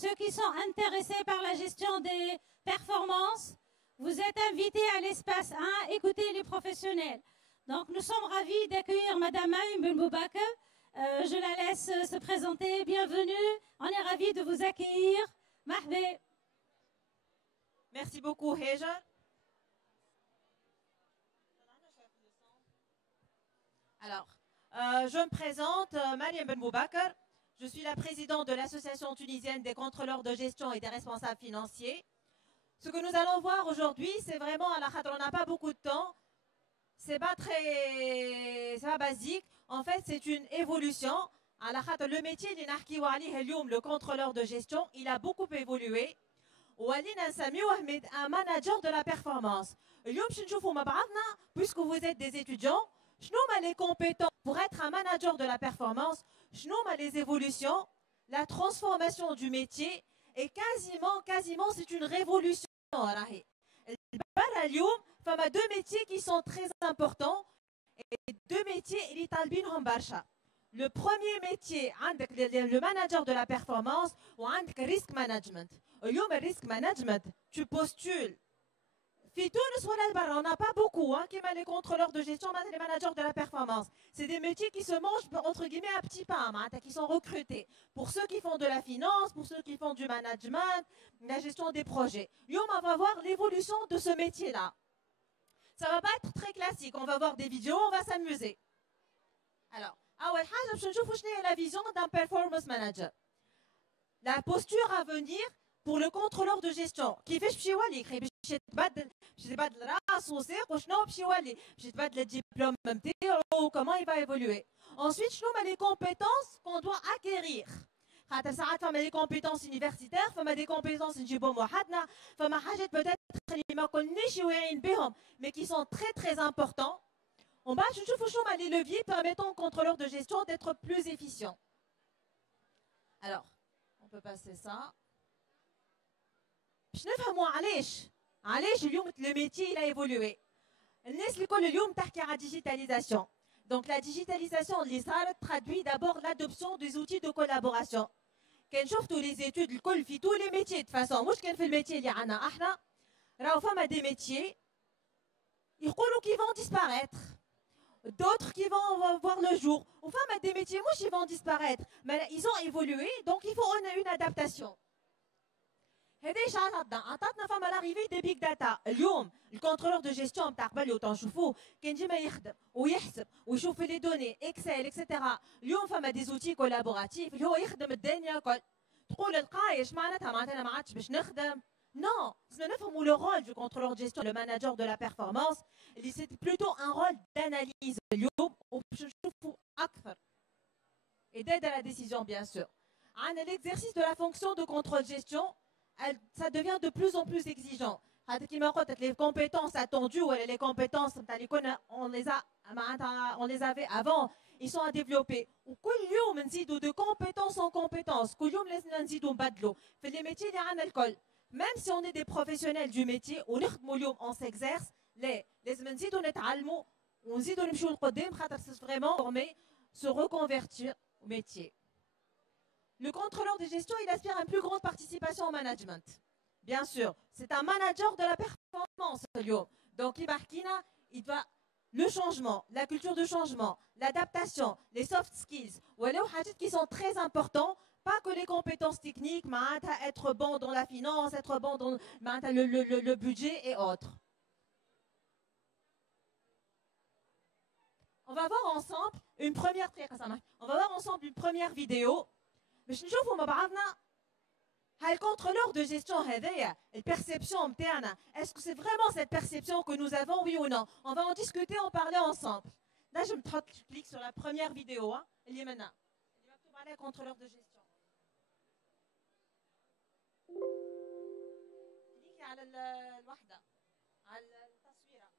ceux qui sont intéressés par la gestion des performances, vous êtes invités à l'espace 1, écoutez les professionnels. Donc, nous sommes ravis d'accueillir Madame Aïm Ben Boubaka. Je la laisse se présenter. Bienvenue. On est ravis de vous accueillir. Mahbé. Merci beaucoup, Heja. Alors, je me présente, Mariam Ben Boubakar. Je suis la présidente de l'Association tunisienne des contrôleurs de gestion et des responsables financiers. Ce que nous allons voir aujourd'hui, c'est vraiment, on n'a pas beaucoup de temps. C'est pas basique. En fait, c'est une évolution. Le métier le contrôleur de gestion, il a beaucoup évolué. Un manager de la performance. Puisque vous êtes des étudiants, les compétences pour être un manager de la performance, les évolutions, la transformation du métier, et quasiment, c'est une révolution. Il y a deux métiers qui sont très importants et deux métiers اللي طالبينهم برشا. Le premier métier, le manager de la performance ou le risk management. Le risk management, tu postules. On n'a pas beaucoup, comme les contrôleurs de gestion, les managers de la performance. C'est des métiers qui se mangent, entre guillemets, à petits pains, qui sont recrutés. Pour ceux qui font de la finance, pour ceux qui font du management, la gestion des projets. On va voir l'évolution de ce métier-là. Ça ne va pas être très classique. On va voir des vidéos, on va s'amuser. Alors, la vision d'un performance manager. La posture à venir pour le contrôleur de gestion. Qui fait comment il va évoluer. Ensuite, les compétences qu'on doit acquérir. Les compétences universitaires, des compétences mais qui sont très importants. On va les leviers permettant au contrôleur de gestion d'être plus efficient. Alors, on peut passer ça. Le métier il a évolué. La digitalisation. Donc la digitalisation, traduit d'abord l'adoption des outils de collaboration. Quand je tous les études, tous les métiers de façon, moi je fais le métier des métiers qui vont disparaître. D'autres qui vont voir le jour. Enfin, des métiers, moi, ils vont disparaître. Mais ils ont évolué, donc il faut une adaptation. À l'arrivée des big data, le contrôleur de gestion, il fait les données, Excel, etc. Il y des outils collaboratifs. Non, c'est le rôle du contrôleur de gestion, le manager de la performance. C'est plutôt un rôle d'analyse et d'aide à la décision, bien sûr. L'exercice de la fonction de contrôle de gestion, ça devient de plus en plus exigeant. Les compétences attendues, les compétences, on les avait avant, ils sont à développer. De compétences en compétences. Les métiers, même si on est des professionnels du métier, on s'exerce, on vraiment former, se reconvertir au métier. Le contrôleur de gestion, il aspire à une plus grande participation au management. Bien sûr, c'est un manager de la performance. Donc, il doit le changement, la culture de changement, l'adaptation, les soft skills, qui sont très importants. Pas que les compétences techniques, être bon dans la finance, être bon dans le budget et autres. On va voir ensemble une première vidéo. Le contrôleur de gestion, la perception, est-ce que c'est vraiment cette perception que nous avons, oui ou non? On va en discuter, en parler ensemble. Là, je clique sur la première vidéo. Elle est maintenant. Il va parler contrôleur de gestion. Cliquez على الوحدة على التصويرة.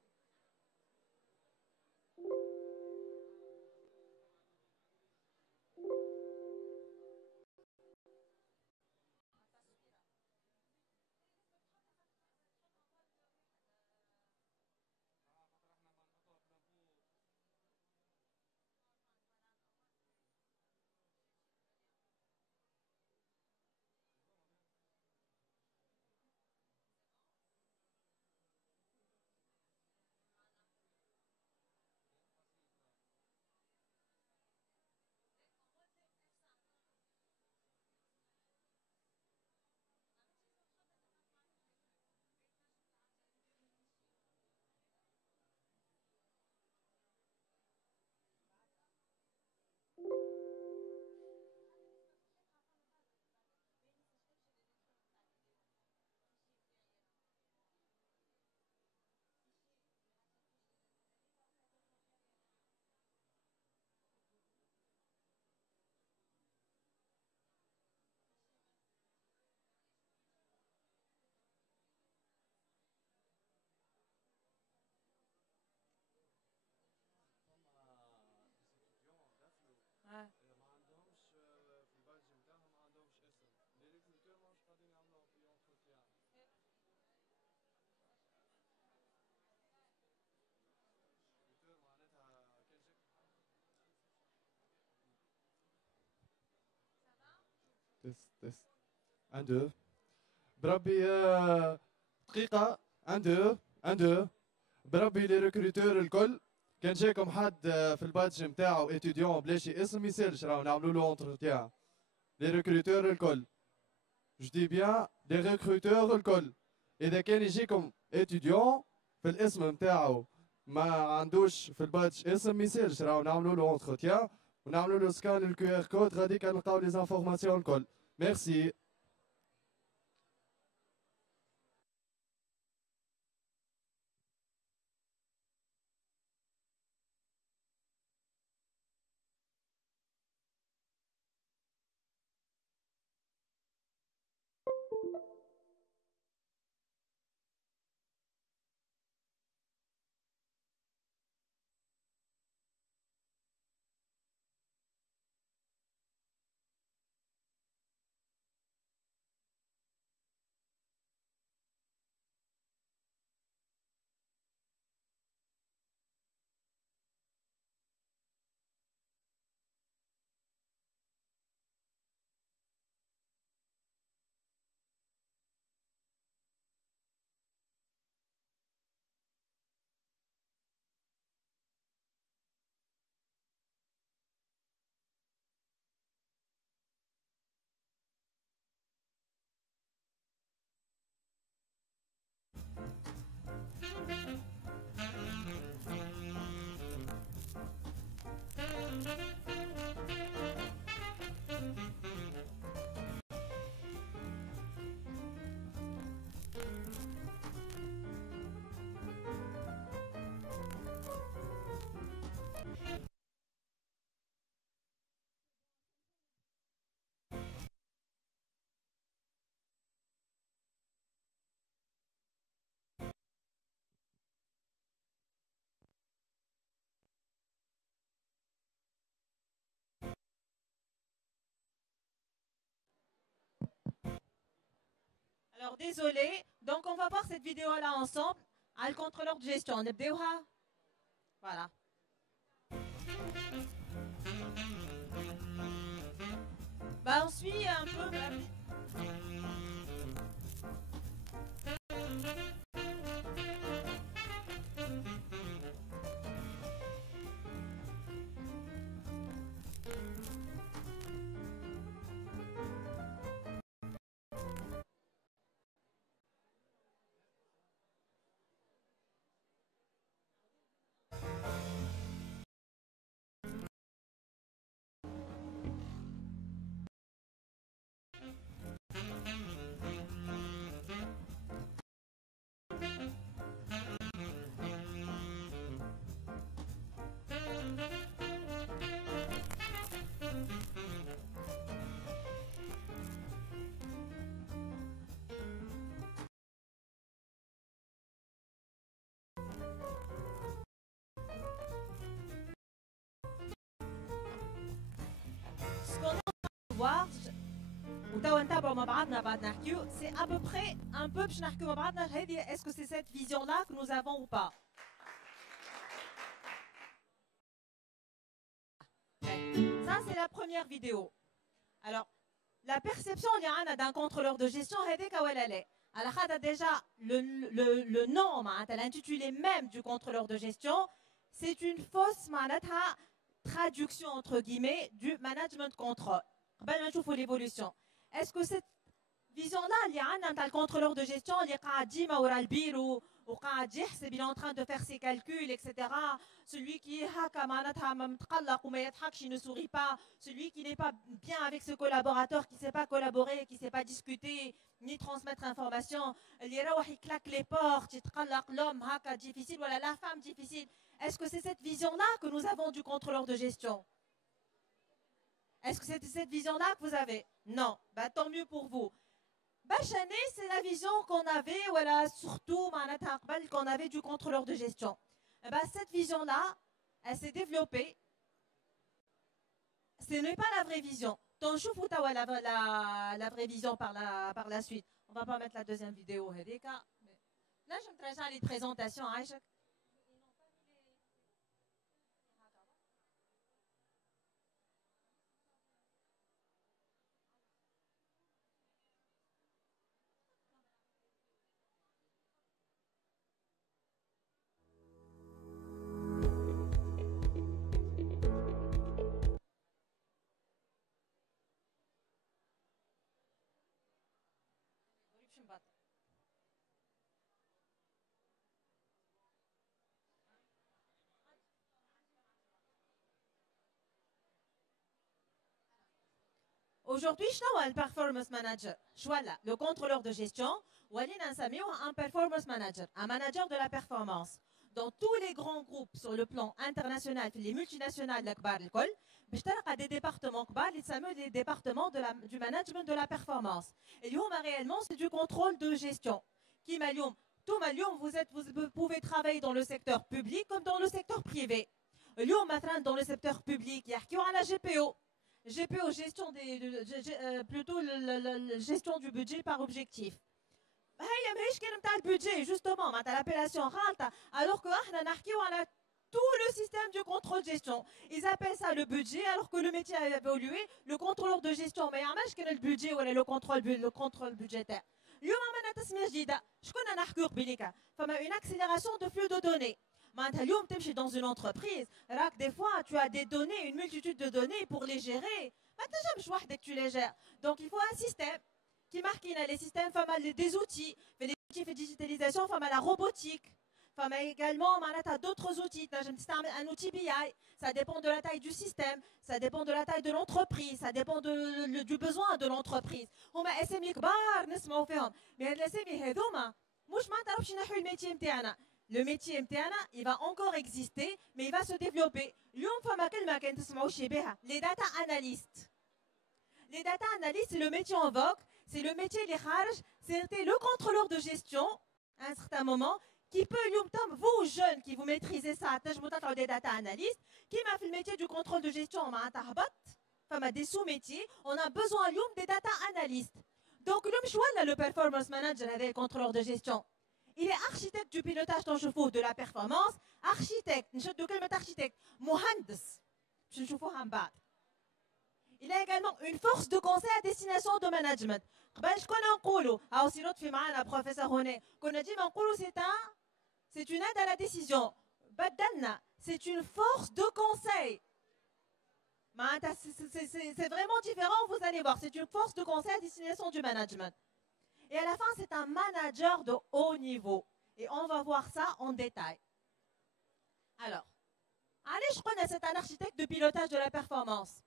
تست تست 1 2 بربي دقيقة 1 2 1 2 بربي لي ريكروتور الكل كان جاكم حد في البادج نتاعو اتيديون بلاشي اسم يسالش راهو نعملوا له اونتروتيان لي ريكروتور الكل جو دي بيان لي ريكروتور الكل اذا كان يجيكم اتيديون في الاسم نتاعو ما عندوش في البادج اسم يسالش راهو نعملوا له اونتروتيان ونعملوا له سكان الكيو ار كود غادي كنلقاو لي زانفورماسيون الكل ميرسي. Alors désolé, donc on va voir cette vidéo-là ensemble. Le contrôleur de gestion, voilà. Bah, on suit un peu. voir c'est à peu près un peu est-ce que c'est cette vision là que nous avons ou pas. Ça c'est la première vidéo. Alors la perception d'un contrôleur de gestion alors déjà le nom l'intitulé même du contrôleur de gestion c'est une fausse traduction entre guillemets du management control. L'évolution. Est-ce que cette vision-là, il y a un contrôleur de gestion, il est en train de faire ses calculs, etc. Celui qui ne sourit pas, celui qui n'est pas bien avec ce collaborateur, qui ne sait pas collaborer, qui ne sait pas discuter, ni transmettre information, il claque les portes, l'homme difficile, voilà, la femme difficile. Est-ce que c'est cette vision-là que nous avons du contrôleur de gestion? Est-ce que c'est cette vision-là que vous avez? Non. Bah, tant mieux pour vous. Bachane, c'est la vision qu'on avait, voilà, surtout qu'on avait du contrôleur de gestion. Bah, cette vision-là, elle s'est développée. Ce n'est pas la vraie vision. La vraie vision par la suite. On ne va pas mettre la deuxième vidéo. Là, je me trace les présentations. Aujourd'hui, je suis un performance manager. Je suis là, le contrôleur de gestion. Walina Sami un performance manager, un manager de la performance. Dans tous les grands groupes sur le plan international, les multinationales, des départements les départements du management de la performance. Et réellement, c'est du contrôle de gestion. Qui vous pouvez travailler dans le secteur public comme dans le secteur privé. Dans le secteur public, il y a la GPO. GPO, plutôt la gestion du budget par objectif. Le budget, justement, l'appellation RALTA, alors que on a tout le système du contrôle de gestion. Ils appellent ça le budget, alors que le métier a évolué. Le contrôleur de gestion, mais il y a le budget ou le contrôle budgétaire. Il y a une accélération de flux de données. Dans une entreprise, des fois, tu as des données, une multitude de données pour les gérer. Tu les gères. Donc, il faut un système qui marque les systèmes, des outils, les outils de digitalisation, la robotique. Également, d'autres outils. Un outil BI, ça dépend de la taille du système, ça dépend de la taille de l'entreprise, ça dépend du besoin de l'entreprise. Mais le métier MTANA, il va encore exister, mais il va se développer. Les data analystes. Les data analystes, c'est le métier en vogue, c'est le métier des kharj, c'était le contrôleur de gestion, à un certain moment, qui peut, vous jeunes qui vous maîtrisez ça, des data analystes, qui m'a fait le métier du contrôle de gestion, des sous-métiers, on a besoin des data analystes. Donc, le performance manager avec le contrôleur de gestion. Il est architecte du pilotage dans de la performance, architecte, mohandes. Il a également une force de conseil à destination de management. C'est une aide à la décision. C'est une force de conseil. C'est vraiment différent, vous allez voir. C'est une force de conseil à destination du management. Et à la fin, c'est un manager de haut niveau. Et on va voir ça en détail. Alors, allez, je connais, c'est un architecte de pilotage de la performance.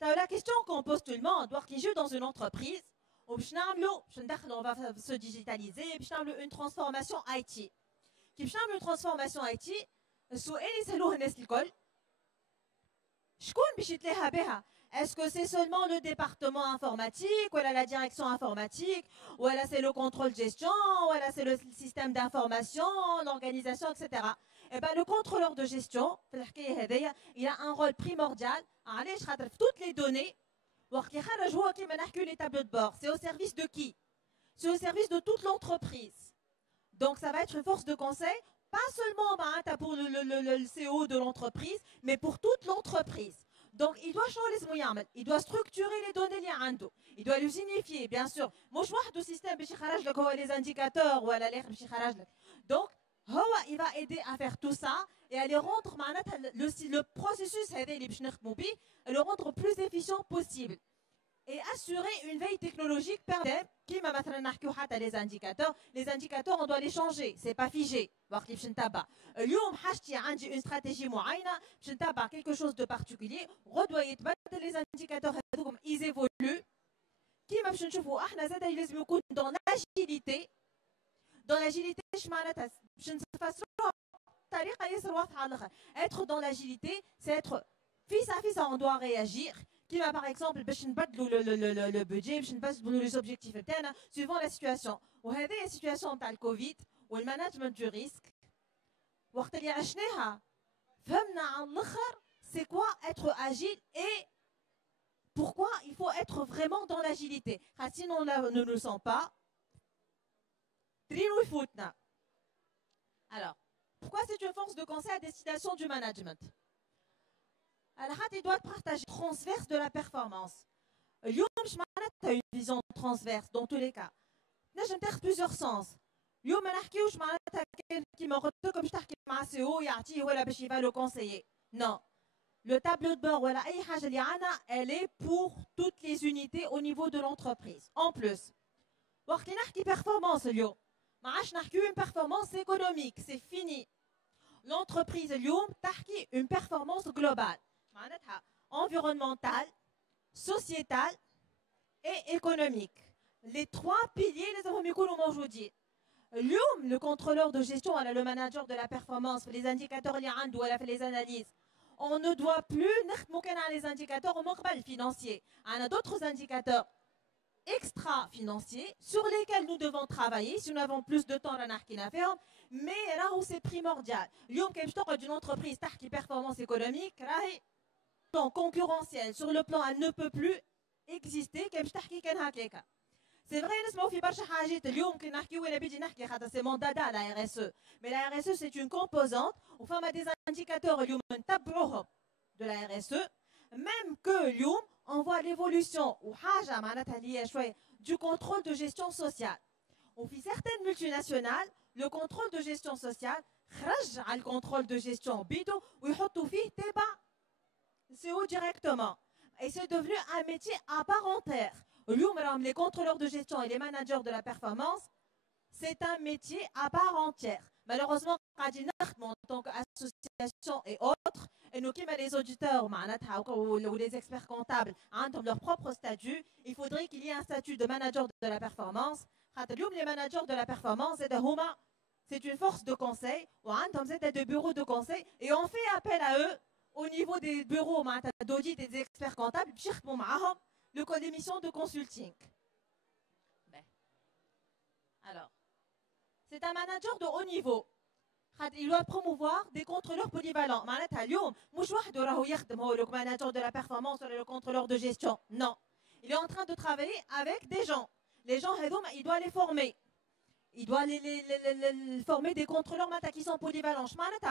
La question qu'on pose tout le monde, doit qu'il joue dans une entreprise, on va se digitaliser, et une transformation IT. Qui une transformation IT, est-ce que c'est seulement le département informatique, ou la direction informatique, ou c'est le contrôle de gestion, ou c'est le système d'information, l'organisation, etc. Eh bien, le contrôleur de gestion, il a un rôle primordial. Toutes les données, les tableaux de bord. C'est au service de qui? C'est au service de toute l'entreprise. Donc, ça va être une force de conseil, pas seulement pour le CEO de l'entreprise, mais pour toute l'entreprise. Donc, il doit changer les moyens, il doit structurer les données liées à Ando. Il doit les unifier, bien sûr. Moi, je vois le système, les indicateurs, ou donc, il va aider à faire tout ça et à les rendre le processus, le rendre plus efficient possible. Et assurer une veille technologique permet, qui m'a les indicateurs, on doit les changer, c'est pas figé. Une stratégie quelque chose de particulier, les indicateurs, ils évoluent. Qui m'a dans l'agilité. Dans l'agilité, être dans l'agilité, c'est être fils à fils, on doit réagir. Qui va par exemple le budget, les objectifs suivant la situation. Ou la situation de le Covid, ou le management du risque. C'est quoi être agile et pourquoi il faut être vraiment dans l'agilité. Sinon, on ne le sent pas. Alors, pourquoi c'est une force de conseil à destination du management? Alors, il doit partager transverse de la performance. Il y a une vision transverse dans tous les cas. Là, je me plusieurs sens. Il y a qui me retrouve comme je t'ai CEO, il va le conseiller. Non. Le tableau de bord, elle est pour toutes les unités au niveau de l'entreprise. En plus, وقت اللي نحكي performance اليوم ما عادش نحكيو une performance économique c'est fini. L'entreprise اليوم تحكي une performance globale معناتها environnementale, sociétale et économique. Les trois piliers لازمهم يكونوا موجودين. اليوم le contrôleur de gestion ولا le manager de la performance في les indicateurs اللي عنده ولا في les analyses. On ne doit plus نخدموا كان على les indicateurs ومن قبل financiers. On a d'autres indicateurs extra-financiers sur lesquels nous devons travailler si nous avons plus de temps à faire, mais là où c'est primordial. L'homme qui d'une entreprise qui performance économique, plan concurrentiel sur le plan elle ne peut plus exister. C'est vrai, c'est mon dada la RSE, mais la RSE c'est une composante où femme a des indicateurs de la RSE, même que l'homme on voit l'évolution du contrôle de gestion sociale. On fait certaines multinationales, le contrôle de gestion sociale, le contrôle de gestion bidou, où c'est haut directement. Et c'est devenu un métier à part entière. Les contrôleurs de gestion et les managers de la performance, c'est un métier à part entière. Malheureusement, en tant qu'association et autres, et nous qui les auditeurs ou les experts comptables ont leur propre statut, il faudrait qu'il y ait un statut de manager de la performance. Les managers de la performance, c'est une force de conseil, c'est des bureaux de conseil, et on fait appel à eux au niveau des bureaux d'audit et des experts comptables, le code d'émission de consulting. Alors, c'est un manager de haut niveau. Il doit promouvoir des contrôleurs polyvalents. Le manager de la performance ou le contrôleur de gestion. Non. Il est en train de travailler avec des gens. Les gens, il doit les former. Il doit les former des contrôleurs qui sont polyvalents.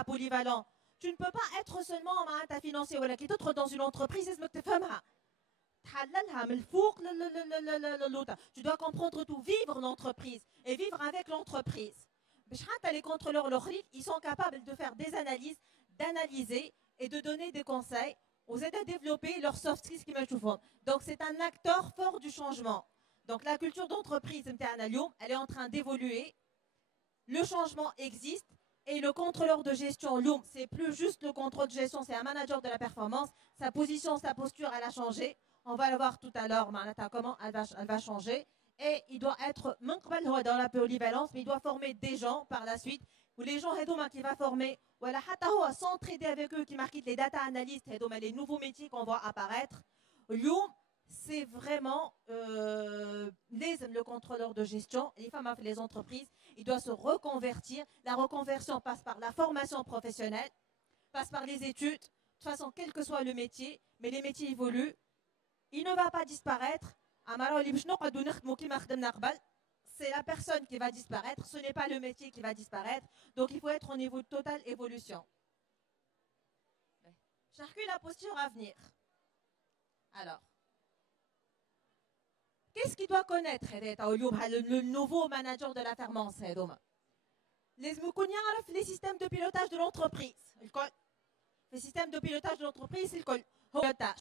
Polyvalent. Tu ne peux pas être seulement financier ou qui est dans une entreprise. Tu dois comprendre tout, vivre l'entreprise et vivre avec l'entreprise. Les contrôleurs, ils sont capables de faire des analyses, d'analyser et de donner des conseils aux aides à développer leurs soft skills qui me chauffent. Donc c'est un acteur fort du changement. Donc la culture d'entreprise, elle est en train d'évoluer. Le changement existe et le contrôleur de gestion, c'est plus juste le contrôle de gestion, c'est un manager de la performance. Sa position, sa posture, elle a changé. On va le voir tout à l'heure, comment elle va changer. Et il doit être dans la polyvalence, mais il doit former des gens par la suite. Ou les gens qui va former, s'entraider avec eux, qui marquent les data analystes, les nouveaux métiers qu'on voit apparaître. C'est vraiment le contrôleur de gestion, les femmes, les entreprises, il doit se reconvertir. La reconversion passe par la formation professionnelle, passe par les études, de toute façon, quel que soit le métier, mais les métiers évoluent. Il ne va pas disparaître. C'est la personne qui va disparaître, ce n'est pas le métier qui va disparaître. Donc il faut être au niveau de totale évolution. Chacune la posture à venir. Alors, qu'est-ce qu'il doit connaître le nouveau manager de la performance? Les systèmes de pilotage de l'entreprise. Les systèmes de pilotage de l'entreprise, c'est le pilotage.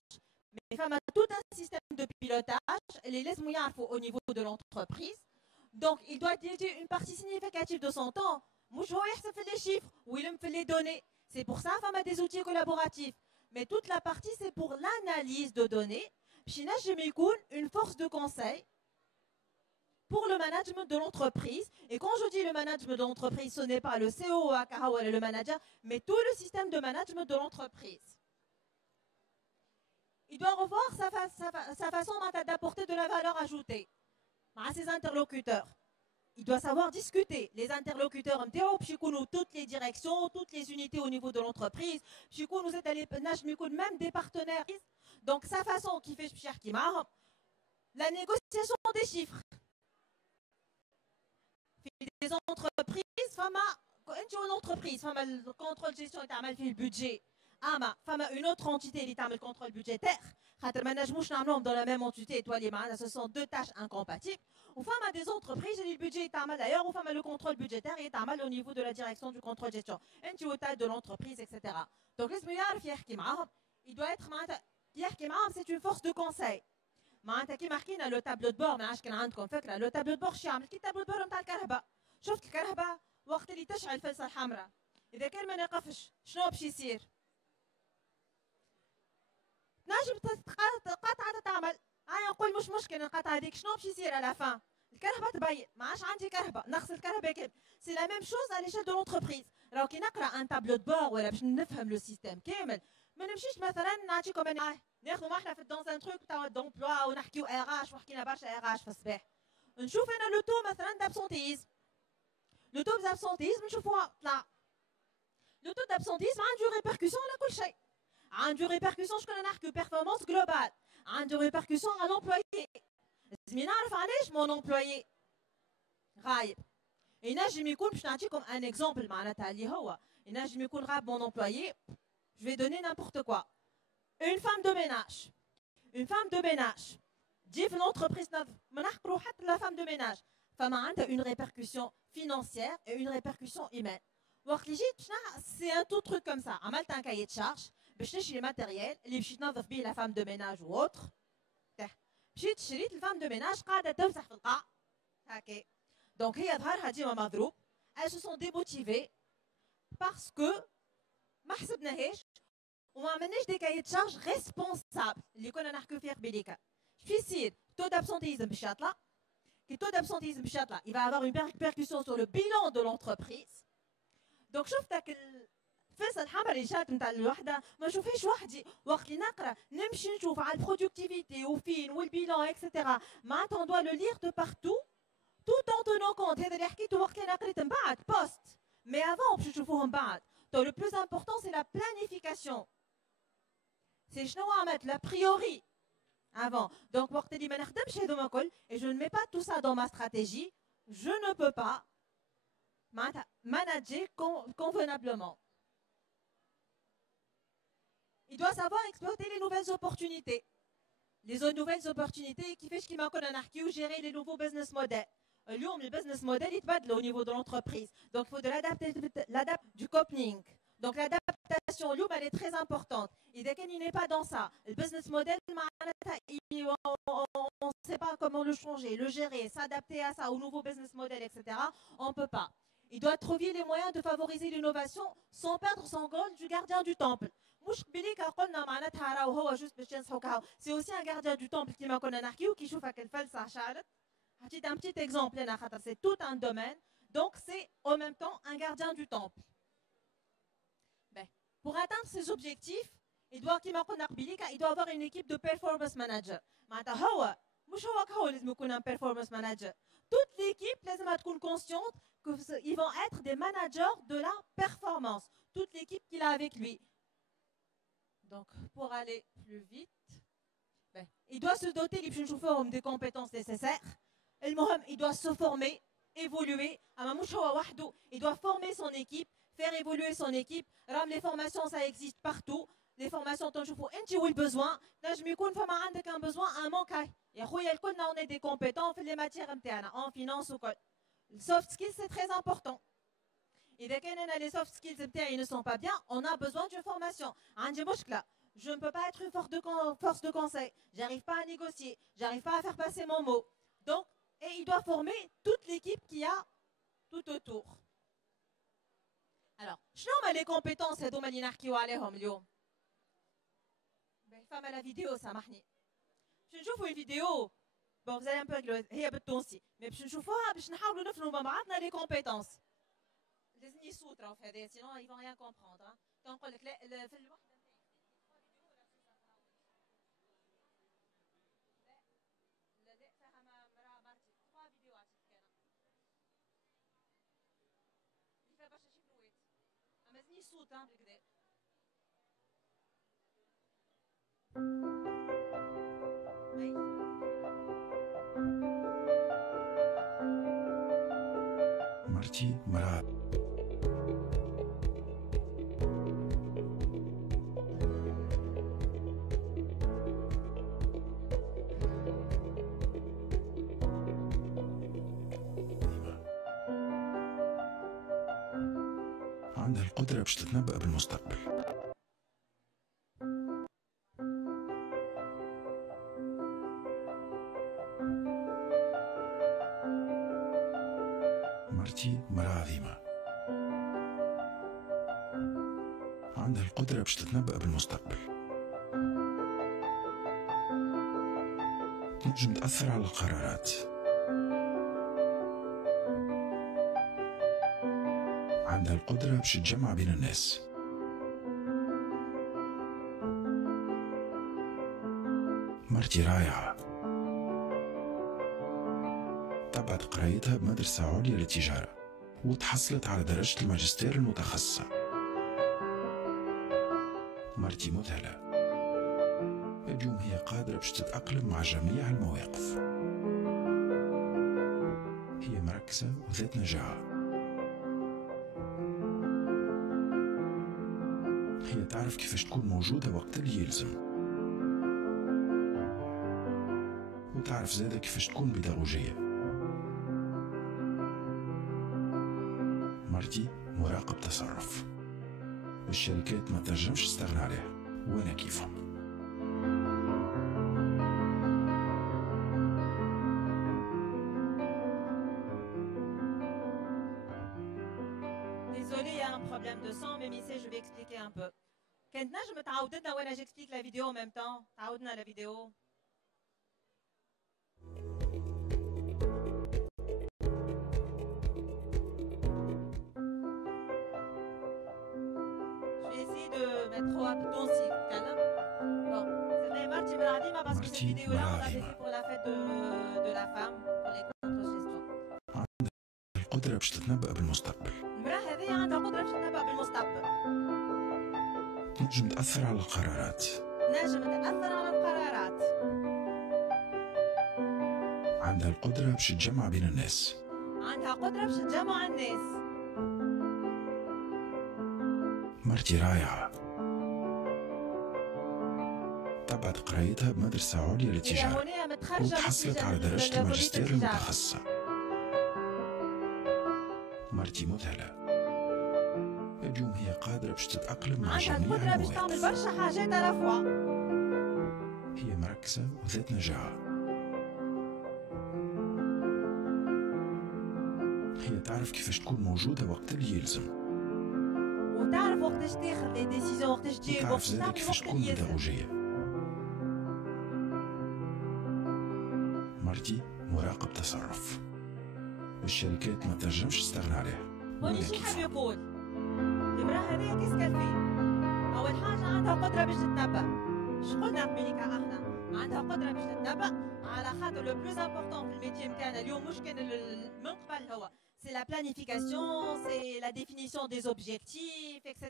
Mais les femmes ont tout un système de pilotage, les laisse au niveau de l'entreprise. Donc, il doit dédier une partie significative de son temps. Moi, je fait les chiffres, ou il me fait les données. C'est pour ça, femme a des outils collaboratifs. Mais toute la partie, c'est pour l'analyse de données. China, j'ai une force de conseil pour le management de l'entreprise. Et quand je dis le management de l'entreprise, ce n'est pas le CEO, le manager, mais tout le système de management de l'entreprise. Il doit revoir sa façon d'apporter de la valeur ajoutée à ses interlocuteurs. Il doit savoir discuter. Les interlocuteurs, toutes les directions, toutes les unités au niveau de l'entreprise, nous êtes même des partenaires. Donc sa façon qui fait la négociation des chiffres. Les entreprises, une entreprise, le contrôle de gestion est mal fait le budget. Une autre entité qui a le contrôle budgétaire. Dans la même entité, ce sont deux tâches incompatibles. Ou des entreprises, le budget est mal d'ailleurs, ou le contrôle budgétaire est mal au niveau de la direction du contrôle de gestion. De l'entreprise, etc. Donc, il doit être c'est une force de conseil. معناتها كيما حكينا لو تابلو دبور ما عادش كان عندكم فكره لو تابلو دبور شو يعمل كي تابلو دبور نتاع الكهرباء شفت الكهرباء وقت اللي تشعل الفلسه الحمراء اذا كان ما نقفش شنو باش يصير تنجم قطعه تعمل نقول مش مشكل نقطع هذيك شنو باش يصير على فان الكهرباء تبين ما عادش عندي كهرباء نقص الكهرباء كامل سي لا ميم شوز على ليشيل دو لونتربريز راهو كي نقرا ان تابلو دبور ولا باش نفهم لو سيستيم كامل ما نمشيش مثلا نعطيكم انا ناخذ احنا في دون ان تروك تاع دومبلوا ونحكيو ار اش وحكينا برشا ار اش في الصباح نشوف انا لو تو مثلا دابسونتيزم لو تو دابسونتيزم نشوفوها طلع لو تو دابسونتيزم عنده ريبركسيون على كل شيء عنده ريبركسيون شكون نحكيو بيرفورمانس جلوبال عنده ريبركسيون على لومبلويي لازم نعرف علاش مون امبلويي غايب ينجم يكون باش نعطيكم ان اكزومبل معناتها اللي هو ينجم يكون غاب مون امبلويي je vais donner n'importe quoi une femme de ménage دي في l'entreprise ما نحكروا حتى la femme de ménage فما عندها une répercussion financière et une répercussion humaine وقت اللي جيت c'est un tout truc comme ça عملت un cahier de charge باش نشري ماتيريال اللي باش تنظف به la femme de ménage ou autre مشيت شريت الفام دو ميناج قاعده تمسح في القاع هكا دونك هي ظهرها ديما مضروب elles se sont démotivées parce que ما حسبناهاش وما عملناش دي كايي تشارج ريسبونسابل اللي كنا نحكيو فيه قبيليكا شو يصير تو دابسونتيزم باش يطلع كي تو دابسونتيزم باش يطلع il va avoir une répercussion sur le bilan de l'entreprise دونك شفتك الفلسه الحمراء اللي جات نتاع الوحده ما نشوفهاش وحدي وقت اللي نقرا نمشي نشوف على البرودكتيفيتي وفين والبيلان اكسيتيرا معناتها on doit le lire de partout tout en tenant compte هذا اللي حكيته وقت اللي انا قريت من بعد بوست مي افون باش نشوفوه من بعد donc le plus important c'est la planification c'est شنو عملت لا بريوري avant donc وقت اللي ما نخدمش هذوما الكل et je ne mets pas tout ça dans ma stratégie je ne peux pas معناتها manager convenablement. Il doit savoir exploiter les nouvelles opportunités. Les nouvelles opportunités qui fait ce qui m'a connu ou gérer les nouveaux business models. Le business model il va au niveau de l'entreprise. Donc il faut de l'adaptation du coupling. Donc l'adaptation elle est très importante. Et dès qu'il n'est pas dans ça, le business model on ne sait pas comment le changer, le gérer, s'adapter à ça, au nouveau business model, etc. On ne peut pas. Il doit trouver les moyens de favoriser l'innovation sans perdre son rôle du gardien du temple. C'est aussi un gardien du temple qui m'a connu qui chauffe à quelle falsa chalet. Un petit exemple, c'est tout un domaine. Donc c'est en même temps un gardien du temple. Pour atteindre ses objectifs, il doit avoir une équipe de performance manager. Un performance manager. Toute l'équipe doit être consciente qu'ils vont être des managers de la performance. Toute l'équipe qu'il a avec lui. Donc, pour aller plus vite, il doit se doter des compétences nécessaires. Il doit se former, évoluer. Il doit former son équipe, faire évoluer son équipe. Les formations, ça existe partout. Les formations, tant que tu as besoin, un besoin, un manque. On est des compétences dans les matières en finance ou quoi. Les soft skills, c'est très important. Et dès que les soft skills ils ne sont pas bien, on a besoin d'une formation. Je ne peux pas être une force de conseil. J'arrive pas à négocier. J'arrive pas à faire passer mon mot. Donc, et il doit former toute l'équipe qui a tout autour. Alors, je nomme les compétences de Domalinar qui ont femme à la vidéo, ça marche. Je نشوفوا une vidéo. Bon, vous allez un peu rigoler. هي بالتونسي. Mais باش نشوفوها باش نحاولوا نفهموا مع بعضنا les compétences. لازم يسوتروا في هذا sinon ils vont rien comprendre. تنقول لك لا في الوحده لا فيها مرا مرتي 3 فيديوهات كان. اللي فيها برشا شكلوات. اما لازم يسوت بالكدا. مرتي مرأة عندها القدرة باش تتنبأ بالمستقبل. مرتي مرأة عظيمة، عندها القدرة باش تتنبأ بالمستقبل، تنجم تأثر على القرارات، عندها القدرة باش تجمع بين الناس، مرتي رايعة، تبعت قرايتها بمدرسة عليا للتجارة وتحصلت على درجة الماجستير المتخصصة. مرتي مذهلة، اليوم هي قادرة باش تتأقلم مع جميع المواقف، هي مركزة وذات نجاح، هي تعرف كيفاش تكون موجودة وقت اللي يلزم، وتعرف زادة كيفاش تكون بيداغوجية. مرتي مراقب تصرف، الشركات ما تنجمش تستغنى عليها وانا كيفهم. Désolée, il y a un problème de son, mais Missé, je vais expliquer un peu. كنت نجم تعاودنا وانا j'explique la vidéo en même temps. تعاودنا la vidéo. Je vais essayer de mettre trop un ton si calme. Bon, c'est vrai, Marty Meradima, parce que cette vidéo-là, on l'avait fait pour la fête de la femme, pour les contre-gestions. القدرة باش تتنبأ بالمستقبل. المرأة هذه عندها قدرة باش تتنبأ بالمستقبل. تنجم تأثر على القرارات. نجم تأثر على القرارات. عندها القدرة باش تجمع بين الناس. عندها قدرة باش تجمع الناس. مرتي رايعة، تبعت قرايتها بمدرسة عليا للتجارة وتحصلت على درجة الماجستير المتخصصة. مرتي مذهلة، اليوم هي قادرة باش تتأقلم مع جميع المواقف. عندها القدرة باش تعمل برشا حاجات على فوا. هي مركزة وذات نجاح، هي تعرف كيفاش تكون موجودة وقت اللي يلزم، وتعرف وقتاش تاخذ لي ديسيزيون، وقتاش تجيب، وتعرف زادة كيفاش تكون بيداغوجية. مرتي مراقب تصرف، الشركات ما تنجمش تستغنى عليها. هوني شو حاب يقول؟ المرأة هذه كيس كالفي؟ أول حاجة عندها قدرة باش تتنبأ. شو قلنا قبيليكا احنا؟ عندها قدرة باش تتنبأ على خاطر لو بلوز امبورطون في الميتي نتاعنا اليوم مش كان من قبل هو c'est la planification, c'est la définition des objectifs, etc.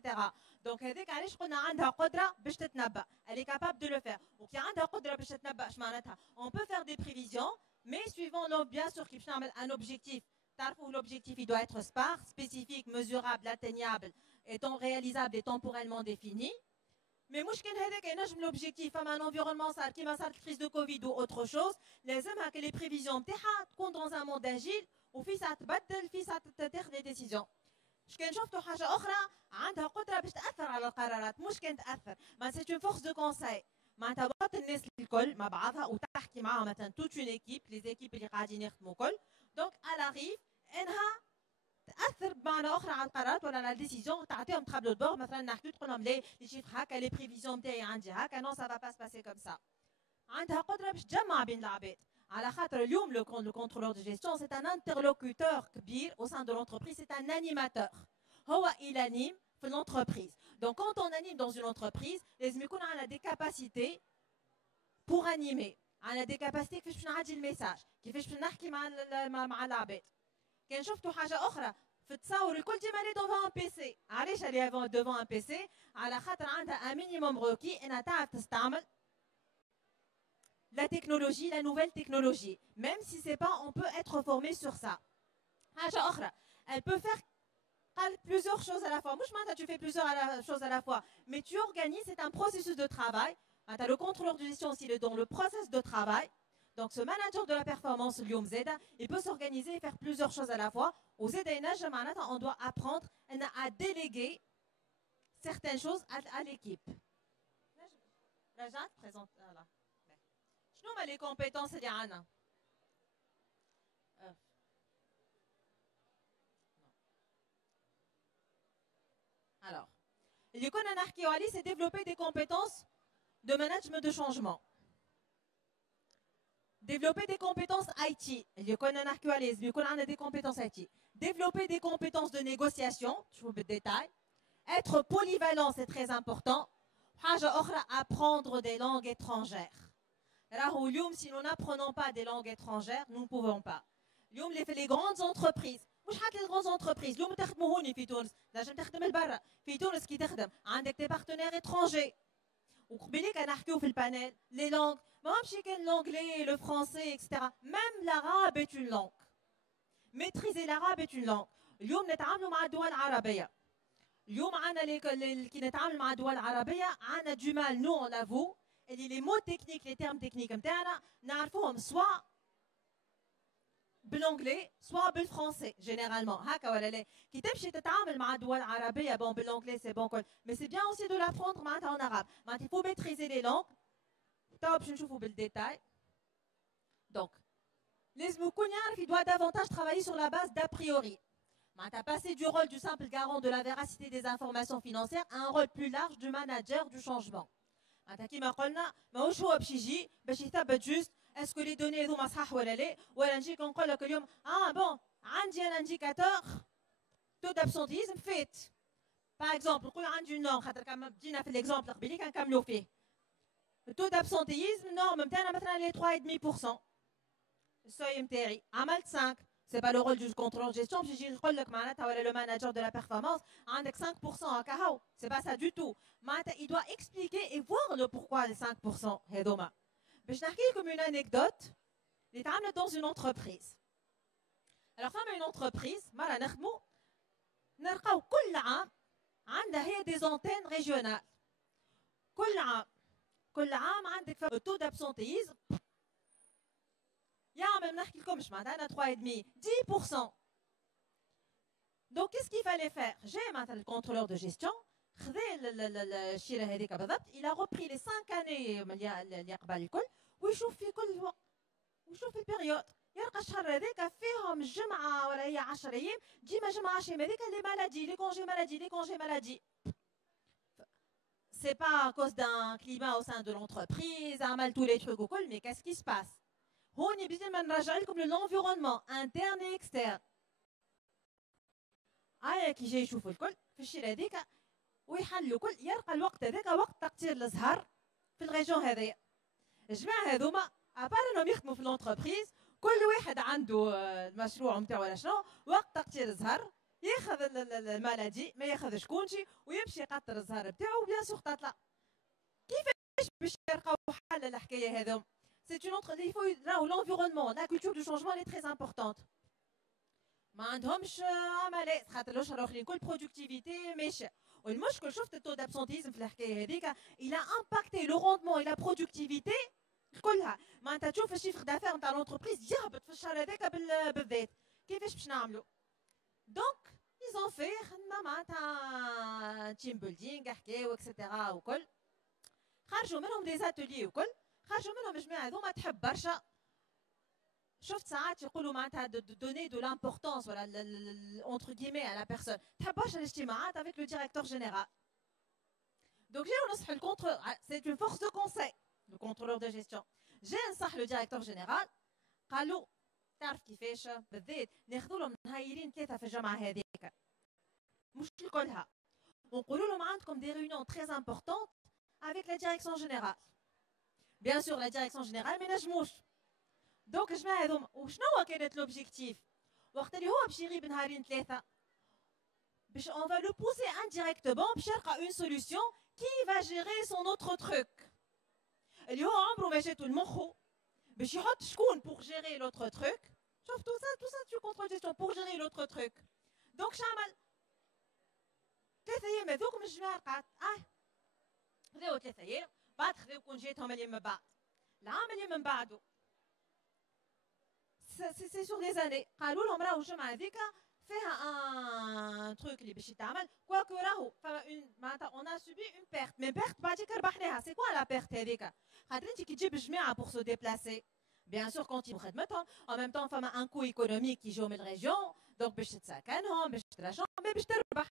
Donc هذيك علاش قلنا عندها قدرة باش تتنبأ. Elle est capable de le faire. وكي عندها قدرة باش تتنبأ اش معناتها؟ On peut faire des prévisions, mais suivant bien sûr كيفاش نعمل un objectif. L'objectif il doit être sparse, spécifique, mesurable, atteignable, étant réalisable et temporellement défini. Mais مش كان هذاك ينجم l'objectif فما un environnement صار كيما صارت crise de Covid ou autre chose, لازمها que les prévisions نتاعها تكون dans un monde agile وفي ساعة تبدل في ساعة تاخذ des décisions. مش كان شفتوا حاجة أخرى عندها قدرة باش تأثر على القرارات، مش كان تأثر، ما c'est une force de conseil. معناتها وقت الناس الكل مع بعضها وتحكي معاهم مثلا toute une équipe, les équipes اللي قاعدين يخدموا كل، donc elle arrive انها تاثر بمعنى اخرى على القرارات ولا على الديسيزيون، تعطيهم تابلو دور مثلا نحكي تقول لهم لي شيفر هكا لي بريفيزيون نتاعي عندي هكا نو سا با با سباسي كوم سا. عندها قدره باش تجمع بين العباد على خاطر اليوم لو contrôleur de gestion c'est un interlocuteur كبير au sein de l'entreprise, c'est un animateur. هو il anime في l'entreprise. Donc quand on anime dans une entreprise لازم يكون عندنا des capacités pour animer، عندنا des capacités كيفاش باش نعدي الميساج، كيفاش باش نحكي مع العباد. كان شفتوا حاجه اخرى في التصاور الكل ديما لي دوفون ان بي سي. علاش اللي دوفون ان بي سي؟ على خاطر عندها ان مينيموم روكي انها تعرف تستعمل la technologie, la nouvelle technologie. Même si c'est pas, on peut être formé sur ça. حاجه اخرى elle peut faire plusieurs choses à la fois. مش معناتها tu fais plusieurs choses à la fois, mais tu organises, c'est un processus de travail. Le contrôleur de gestion s'il est dans le process de travail. Donc ce manager de la performance, اليوم زاده, il peut s'organiser et faire plusieurs choses à la fois. Au ZNH, on doit apprendre à déléguer certaines choses à l'équipe. Rajat présente. Voilà. شنو هما les compétences اللي عندنا؟ اللي كنا نحكيو عليه c'est développer des compétences de management de changement. Développer des compétences IT. اللي كنا نحكيو عليه لازم يكون عندنا des compétences IT. Développer des compétences de négociation, je vous le détail. Être polyvalent, c'est très important. حاجة أخرى, apprendre des langues étrangères. راهو اليوم si nous n'apprenons pas des langues étrangères, nous ne pouvons pas. اليوم les grandes entreprises, مش حتى les grandes entreprises, اليوم تخدموا هوني في تونس، نجم تخدم لبرا، في تونس كي تخدم عندك des partenaires étrangers. وقبليك نحكيو في البانيل les langues، ماهمش كان l'anglais, le français, etc. Même l'arabe est une langue. Maîtriser l'arabe est une langue. اليوم نتعاملوا مع الدول العربية. اليوم عندنا كي نتعامل مع الدول العربية عندنا du mal, nous on avoue. Les mots techniques, les termes techniques نتاعنا نعرفوهم soit بالانجلي soit بالفرنسي généralement هكا ولا لا كي تمشي تتعامل مع دول عربيه bon بالانجلي c'est bon mais c'est bien aussi de l'apprendre معناتها en arabe معناتها il faut maîtriser les langues تو باش نشوفوا بالديتاي donc لازم يكون يعرف il doit davantage travailler sur la base d'a priori معناتها passer du rôle du simple garant de la véracité des informations financières à un rôle plus large du manager du changement. كيما قلنا ماهوش هو باش يجي باش يثبت جوست اسكو لي دوني هذوما صح ولا لا ولا نجيك نقول لك اليوم بون عندي ان انديكاتور تو دابسونتيزم فيت باغ اكزومبل نقول عندي نورم خاطر كما بدينا في ليكزومبل قبيلي كنكملوا فيه تو دابسونتيزم النورم نتاعنا مثلا لي 3,5% السوي نتاعي عملت 5 c'est pas le rôle du contrôle de gestion باش يجي يقول لك معناتها ولا لو ماناجر دو لا بيرفورمانس عندك 5% هكا هاو c'est pas ça du tout معناتها il doit expliquer et voir le pourquoi les 5% هذوما باش نحكي لكم une anecdote اللي تعملت dans une entreprise alors فما une entreprise مرة نخدموا نلقاو كل عام عندها هي des antennes régionales كل عام عندك taux d'absentéisme يعمل نحكي لكمش معناتها انا 3,5 10%. Donc qu'est-ce qu'il fallait faire? J'ai maintenant le contrôleur de gestion خذا الشيره هذيك بالضبط il a repris les 5 années اللي قبل الكل ويشوف في كل وقت ويشوف البيريود يلقى الشهر هذاك فيهم الجمعه ولا هي 10 ايام ديما جمعه 10 ايام هذيك لي مالادي لي كونجي مالادي c'est pas à cause d'un climat au sein de l'entreprise عمل tous les trucs وكل mais qu'est-ce qui se passe هوني بدينا ما نرجع لكم للانفيرونمون انترن اكسترن كي جاي يشوفوا الكل في الشيره هذيك ويحلوا كل يلقى الوقت هذاك وقت تقطير الزهر في الريجون هذايا الجماعه هذوما ابار انهم يخدموا في الانتربريز كل واحد عنده المشروع نتاعو ولا شنو وقت تقطير الزهر ياخذ المالادي ما ياخذش كونشي ويمشي يقطر الزهر نتاعو وبيان سور تطلع كيفاش باش يلقاو حل الحكايه هذوما c'est une autre il faut là où l'environnement la culture du changement elle est très importante ما عندهمش عمليات خاطر الاشهر الاخرين كل برودكتيفيتي ماشي والمشكل شفت التو دابسونتيزم في الحكايه هذيك il a impacté le rendement et la productivité كلها معناتها تشوف الشيفر دافير نتاع لونتربريز يهبط في الشهر هذاك بالذات كيفاش باش نعملوا دونك ils ont fait خدمه معناتها تيم بيلدينغ حكاو اكسيتيرا وكل خرجوا منهم دي زاتولي وكل خرجوا منهم الجماعه هذوما تحب برشا شفت ساعات يقولوا معناتها دوني دو لامبورطونس ولا اونتر كيمي على بيرسون تحب برشا الاجتماعات افيك لو ديريكتور جينيرال دونك جاو نصح الكونترول سي اون فورس دو كونساي لو كونترولور دو جيستيون جا نصح لو ديريكتور جينيرال قالوا تعرف كيفاش بالذات ناخذوا لهم نهايرين 3 في الجامعه هذيك مش كلها ونقولوا لهم عندكم دي ريونيون تري امبورطونت افيك لا ديريكسيون جينيرال بيان سور لا ديريكسيون جينيرال ما نجموش دونك جماعه هذوما وشنو كانت لوبجيكتيف وقت اللي هو باش يغيب نهارين 3 باش اون فا لو بوسي انديريكتومون باش يلقى اون سوليوشن كي فا جيري سون اوتر تروك اللي هو عمره ما جاتو لمخو باش يحط شكون بور جيري لوتر تروك شوف تو سا تو كونترول جيستيون بور جيري لوتر تروك دونك شعمل 3 ايام هذوك من الجماعه قعدت خذاو 3 ايام بعد خذاو كونجيتهم اللي من بعد العام اللي من بعده سي سور دي زاني قالوا لهم راهو الجمعه هذيك فيها ان تروك اللي باش يتعمل كواكو راهو فما معناتها اون ا سوبي اون بيرت مي بيرت بعديك ربحناها سي كوا لا بيرت هذيك خاطر انت كي تجيب الجماعه بور سو ديبلاسي بيان سور كونتي خدمتهم ان ميم طون فما ان كو ايكونوميك كي يجيو من الريجيون دونك باش تسكنهم باش ترجعهم باش تربح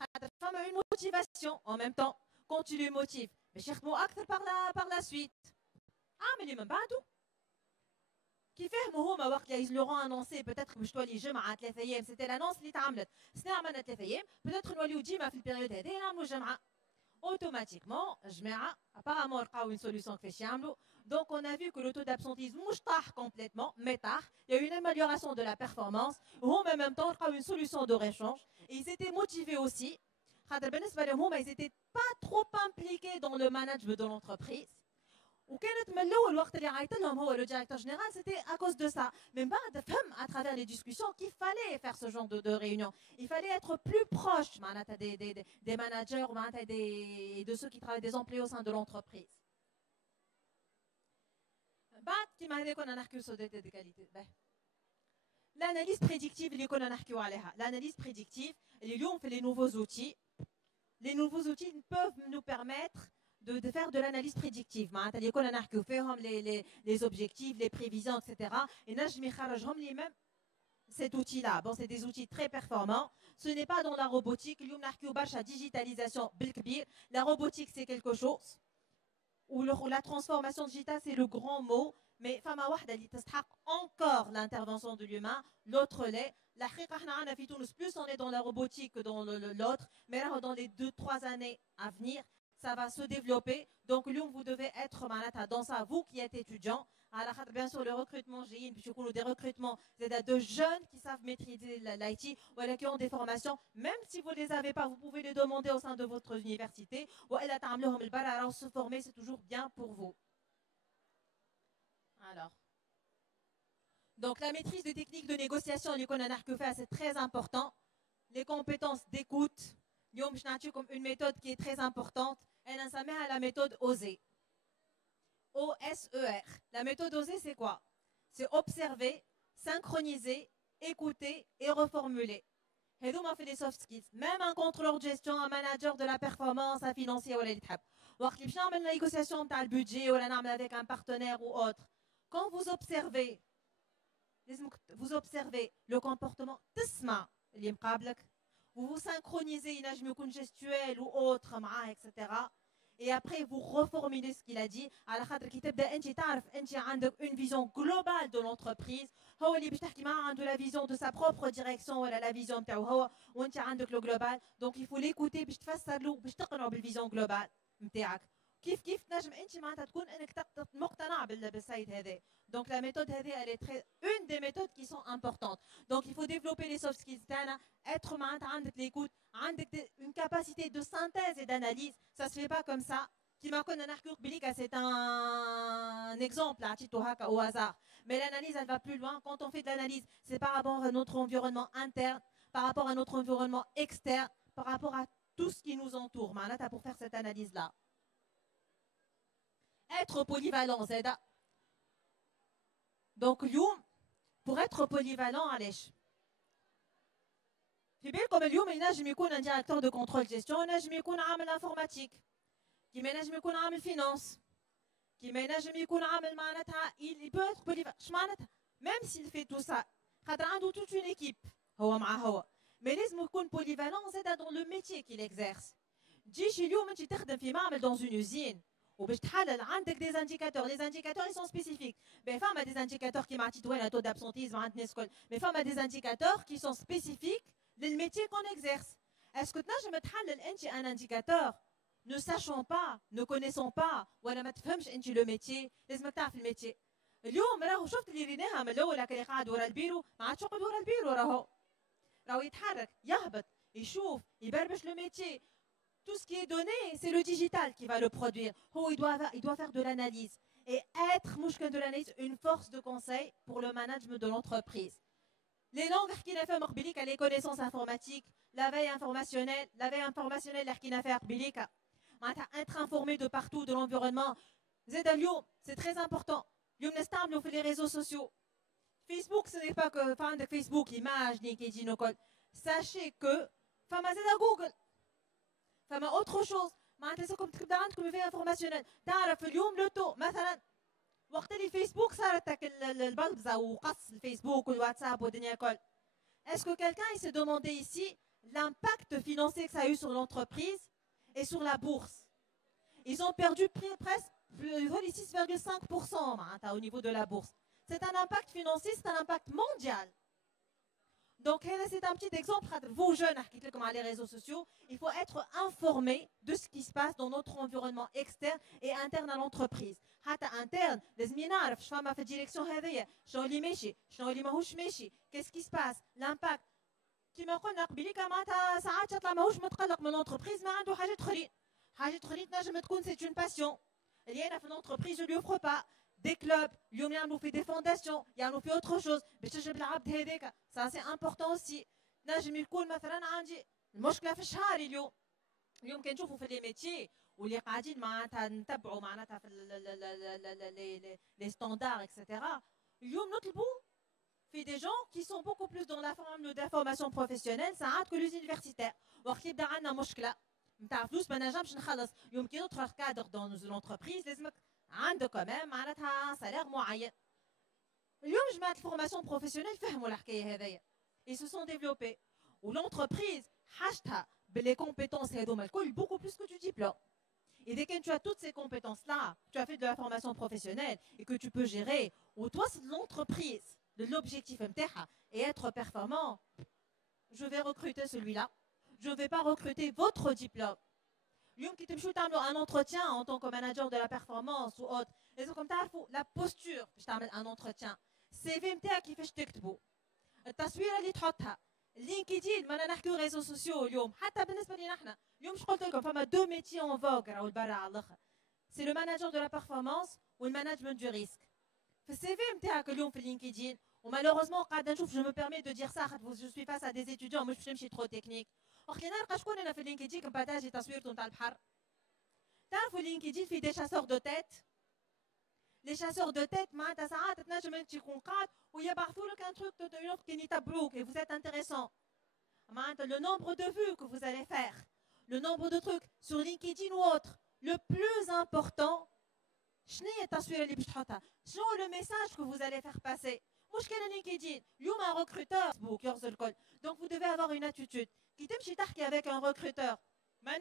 خاطر فما une motivation en même temps quand tu les motives باش يخدموا اكثر par la suite عامل من بعده كي فهموا هما وقت اللي لورون انونسي بتاتر باش تولي جمعه 3 ايام سيتي لانونس اللي تعملت سنة عملنا 3 ايام بتاتر نوليو ديما في البيريود هذه نعملوا جمعه automatiquement جماعه apparemment لقاو une solution كيفاش يعملوا. Donc on a vu que le taux d'absentisme mouche complètement mais il y a eu une amélioration de la performance en même temps لقاو une solution de réchange et ils étaient motivés aussi خاطر بالنسبه لهم هما ils étaient pas trop impliqués dans le management de l'entreprise. وكانت من الاول وقت اللي عيط لهم هو لو ديريكتور جينيرال سيتي à cause de ça. من بعد فهم à travers les discussions qu'il fallait faire ce genre de réunion. Il fallait être plus proche معناتها des managers معناتها de ceux qui travaillent des employés au sein de l'entreprise. بعد كيما هذا كنا نحكيو سوديتي دي كاليتي. L'analyse prédictive اللي كنا نحكيو عليها. L'analyse prédictive اللي اليوم في les nouveaux outils. Les nouveaux outils peuvent nous permettre de faire de l'analyse prédictive. معناتها اللي كنا نحكيو فيهم les objectifs, les prévisions, etc. Et نجم يخرجهم لي même cet outil-là. Bon, c'est des outils très performants. Ce n'est pas dans la robotique. اليوم نحكيو برشا digitalisation بالكبير. La robotique c'est quelque chose. Ou la transformation digitale c'est le grand mot. Mais فما واحدة اللي تستحق encore l'intervention de l'humain, l'autre l'est. La حقيقة احنا عندنا في تونس plus on est dans la robotique que dans l'autre, mais là dans les 2-3 années à venir, ça va se développer. Donc vous devez être dans ça, vous qui êtes étudiants. Alors bien sûr le recrutement, j'ai des recrutements de jeunes qui savent maîtriser l'IT ou qui ont des formations. Même si vous ne les avez pas, vous pouvez les demander au sein de votre université. Ou alors se former, c'est toujours bien pour vous. Alors, donc la maîtrise des techniques de négociation, c'est très important. Les compétences d'écoute, comme une méthode qui est très importante. Elle s'appelle la méthode OSER. O-S-E-R. La méthode OSER, c'est quoi? C'est observer, synchroniser, écouter et reformuler. Et donc, on fait les soft skills. Même un contrôleur de gestion, un manager de la performance, un financier ou l'étape. Ou alors, quand on fait la négociation de le budget ou avec un partenaire ou autre, quand vous observez le comportement تسمع اللي مقابلك, vous vous synchronisez, il نجم يكون gestuel ou autre معاه, etc. Et après vous reformulez ce qu'il a dit. على خاطر كي تبدا انت تعرف انت عندك une vision globale de l'entreprise. هو اللي باش تحكي معاه عنده la vision de sa propre direction ولا la vision نتاعو هو وانت عندك le global. Donc il faut l'écouter باش تفسر له باش تقنعه بالفيزيون globale نتاعك. كيف تنجم انت معناتها تكون انك مقتنع بالسيد هذا. Donc la méthode هذه elle est une des méthodes qui sont importantes. Donc il faut développer les soft skills تاعنا, être معناتها عندك l'écoute, عندك une capacité de synthèse et d'analyse. Ça se fait pas comme ça. كيما كنا نحكيو قبيليك, c'est un exemple عطيتو هكا au hasard. Mais l'analyse elle va plus loin. Quand on fait de l'analyse, c'est par rapport à notre environnement interne, par rapport à notre environnement externe, par rapport à tout ce qui nous entoure. معناتها pour faire cette analyse là. Être polyvalent, Zeda. Donc, pour être polyvalent, علاش في بالكم اليوم ينجم يكون un directeur de contrôle gestion, ينجم يكون عامل informatique, كيما ينجم يكون عامل finance, كيما ينجم يكون عامل معناتها il peut être polyvalent. اش معناتها même s'il fait tout ça خاطر عنده toute une équipe هو مع هو, mais لازم يكون polyvalent زاد dans le métier qu'il exerce. تجيش اليوم انت تخدم في معمل dans une usine وباش تحلل عندك des indicateurs. Les indicateurs ils sont spécifiques. Ben فما des indicateurs qui معطيت وين taux d'absentisme عند الناس الكل, mais فما des indicateurs qui sont spécifiques للميtier qu'on exerce. Est-ce que تنجم تحلل انت un indicateur ne sachant pas, ne connaissant pas, ولا ما تفهمش انت le métier؟ لازمك تعرف الميtier. اليوم راهو شفت اللي ريناها من الاول اللي قاعد ورا البيرو, ما عادش يقعد ورا البيرو, راهو يتحرك, يهبط, يشوف, يبربش le métier. Tout ce qui est donné, c'est le digital qui va le produire. Oh, il doit faire de l'analyse. Et être, de l'analyse, une force de conseil pour le management de l'entreprise. Les langues qui n'a fait morbilique, les connaissances informatiques, la veille informationnelle, qui n'a fait morbilique. Être informé de partout, de l'environnement. C'est très important. On fait les réseaux sociaux. Facebook, ce n'est pas que Facebook, image, LinkedIn, sachez que, Google. فما autre chose. معناتها لازمكم تبدا عندكم في انفورماسيونيل, تعرف اليوم لو تو مثلا وقت اللي فيسبوك صارت البلبزه وقص الفيسبوك والواتساب والدنيا الكل. Est-ce que quelqu'un il s'est demandé ici l'impact financier que ça a eu sur l'entreprise et sur la bourse. Ils ont perdu presque 6,5% au niveau de la bourse. C'est un impact financier, c'est un impact mondial. Donc, c'est un petit exemple. Vous, jeunes, comme les réseaux sociaux, il faut être informé de ce qui se passe dans notre environnement externe et interne à l'entreprise. حتى interne, لازم يعرف شو فما في الديريكسيون هذيا، شنو اللي ماشي، شنو اللي ماهوش ماشي، qu'est-ce qui se passe, l'impact. كما قلنا قبيليك معناتها ساعات يطلع ماهوش متقلق من الانتربريز ما عنده حاجات اخرين. حاجات اخرين تنجم تكون سي اون باسيون. اللي انا في الانتربريز جو لي اوفر با des clubs, اليوم يعملوا في des fondations, يعملوا في autre chose باش تجيب العبد هذاك. Ça c'est important aussi. نجم يكون مثلا عندي المشكله في الشهر اليوم. اليوم كي نشوفوا في لي ميتيي واللي قاعدين معناتها نتبعوا معناتها في les standards etc. اليوم نطلبوا في des gens qui sont beaucoup plus dans la formation professionnelle ساعات que les universitaires. وقت يبدا عندنا مشكله نتاع فلوس ما نجمش نخلص يوم كي ندخل كادر dans l'entreprise لازمك عندك كمان معناتها سالير معين. اليوم جماعه الفورماسيون بروفيسيونيل فهموا الحكايه هذيا. Ils se sont développés. Ou l'entreprise حاجتها باللي compétences هذوما الكل beaucoup plus que du diplôme. Et dès que tu as toutes ces compétences-là, tu as fait de la formation professionnelle et que tu peux gérer, ou toi c'est l'entreprise, de l'objectif MTH et être performant, je vais recruter celui-là. Je ne vais pas recruter votre diplôme. اليوم كي تمشيو تعملوا un entretien en tant que manager de la performance ou autre, لازم كم تعرفوا la posture باش تعمل un entretien. CV نتاعك كيفاش تكتبوا. التصويره اللي تحطها. لينكدين ما نحكيو ريزو سوسيو اليوم حتى بالنسبه لنا احنا. اليوم مش قلت لكم فما دو ميتي اون فوغ راهو البرا على الاخر. سي لو ماناجر دو لا بيرفورمانس والمانجمنت دو ريسك. في السي في نتاعك اليوم في لينكدين ومالوغوزمون قاعده نشوف جو مو بيرمي دو دير سا خاطر جو سوي فاس ا دي ستوديون مش باش نمشي ترو تكنيك. وقت اللي نلقى شكون انا في لينكدين كبارتاجي تصويرته نتاع البحر. تعرفوا لينكدين في دي شاسور دو تيت. لي شاسور دو تيت معناتها ساعات تنجم انت تكون قاعد ويبعثوا لك ان تروك دو يوم كي يتبعوك et vous êtes intéressant. Le nombre de vues que vous allez faire, le nombre de trucs sur LinkedIn ou autre, le plus important, c'est le message que vous allez faire passer. LinkedIn, un recruteur, donc vous devez avoir une attitude. Qui t'aime avec un recruteur, mais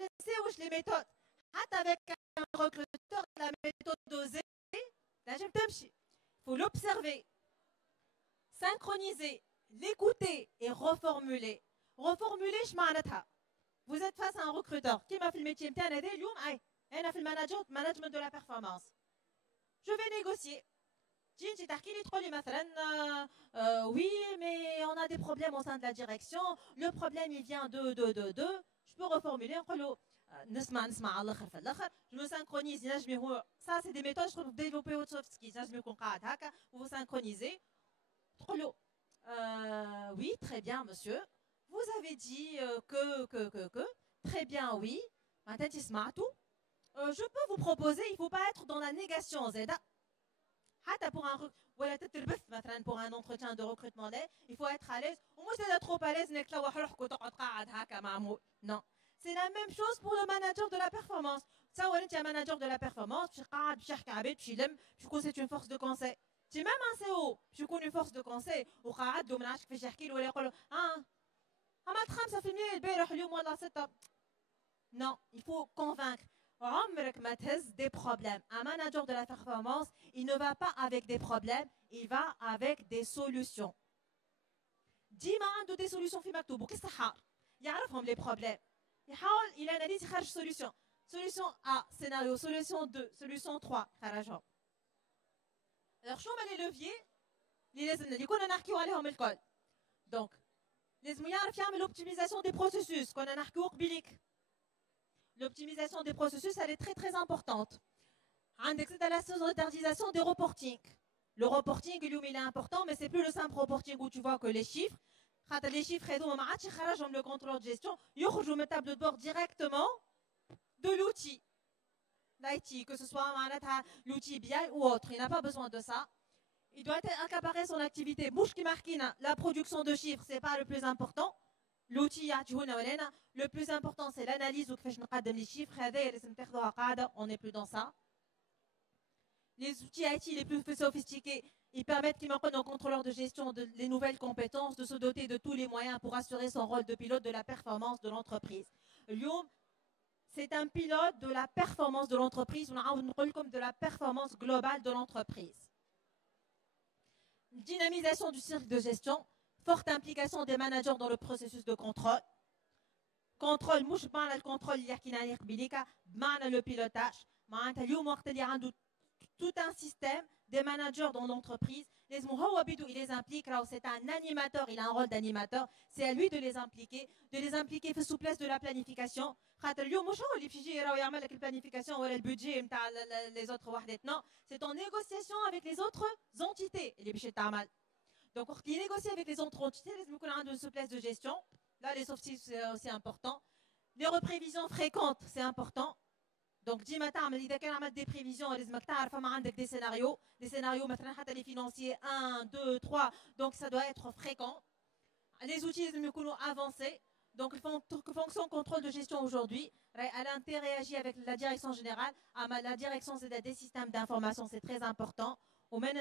les méthodes. Avec un recruteur, la méthode dosée, il faut l'observer, synchroniser, l'écouter et reformuler. Reformuler شمعناتها. Vous êtes face à un recruteur qui m'a fait le métier نتاعنا هذا اليوم انا في management de la performance. Je vais négocier. تجي تحكي لي تقول لي مثلا oui mais on a des problèmes au sein de la direction, le problème il vient de je peux reformuler نقول له نسمع على الاخر في الاخر je me synchronise نجم هو ça c'est des méthodes pour développer votre soft skills نجم يكون قاعد هكا vous vous synchronisez تقول له oui très bien monsieur. Vous avez dit que, très bien, oui. Je peux vous proposer, il ne faut pas être dans la négation, Zeda. Pour un entretien de recrutement, il faut être à l'aise. Moi, c'est trop à l'aise, non. C'est la même chose pour le manager de la performance. Ça, tu es un manager de la performance, c'est une force de conseil. Tu es même un CO, tu connais une force de conseil. Non, il faut convaincre. Des problèmes. Un manager de la performance, il ne va pas avec des problèmes, il va avec des solutions. Dis-moi des solutions في مكتوب وكيصحى يعرفهم les problèmes. Il analyse يخرج solution. Solution A, scénario. Solution 2, solution 3 خرجهم. Alors شو هما les leviers اللي لازم كنا نحكيو عليهم الكل. Donc لازم يعرف يعمل l'optimisation des processus كنا نحكيو قبيليك. L'optimisation des processus, elle est très très importante. C'est la standardisation des reporting. Le reporting, il est important, mais c'est plus le simple reporting où tu vois que les chiffres. Les chiffres, le contrôle de gestion, ils une table de bord directement de l'outil. L'IT, que ce soit l'outil BI ou autre, il n'a pas besoin de ça. Il doit accaparer son activité. Bouche qui marque la production de chiffres, ce n'est pas le plus important. L'outil, le plus important, c'est l'analyse où les chiffres. On n'est plus dans ça. Les outils IT les plus sophistiqués, ils permettre aux contrôleurs de gestion les nouvelles compétences de se doter de tous les moyens pour assurer son rôle de pilote de la performance de l'entreprise. C'est un pilote de la performance de l'entreprise, comme de la performance globale de l'entreprise. Dynamisation du cycle de gestion, forte implication des managers dans le processus de contrôle. Contrôle, مش بمعنى الكنترول اللي حكينا عليه قبيليك, بمعنى le pilotage. معناتها اليوم وقت اللي عنده tout un système des managers dans l'entreprise, il les implique, c'est un animateur, il a un rôle d'animateur, c'est à lui de les impliquer في souplesse de la planification. خاطر اليوم مش هو اللي بيجي يعمل لك البلانيفيكاسيون ولا البودجي نتاع les autres وحدات, non, c'est en négociation avec les autres entités اللي باش يتعمل. Donc وقت il négocie avec les autres entités, لازم يكون عنده une souplesse de gestion. Là les soft skills c'est aussi important. Les reprévisions fréquentes, c'est important. Donc, ديما تعمل إذا كان عملت des prévisions لازمك تعرف ما عندك des scénarios مثلا حتى les financiers 1, 2, 3, donc ça doit être fréquent. Les outils لازم يكونوا avancés. Donc, fonction contrôle de gestion aujourd'hui, elle interagit avec la direction générale. La direction des systèmes d'information, c'est très important. Au même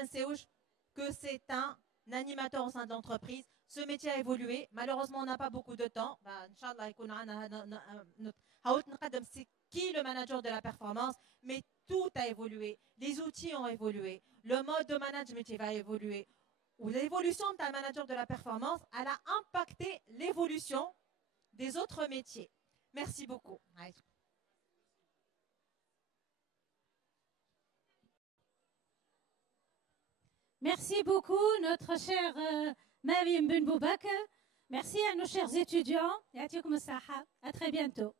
que c'est un animateur au sein de l'entreprise. Ce métier a évolué. Malheureusement, on n'a pas beaucoup de temps. Inch'Allah, c'est qui le manager de la performance, mais tout a évolué. Les outils ont évolué. Le mode de management va évoluer. L'évolution d'un manager de la performance, elle a impacté l'évolution des autres métiers. Merci beaucoup. Merci beaucoup, notre cher Mavi Mbenboubak. Merci à nos chers étudiants. À très bientôt.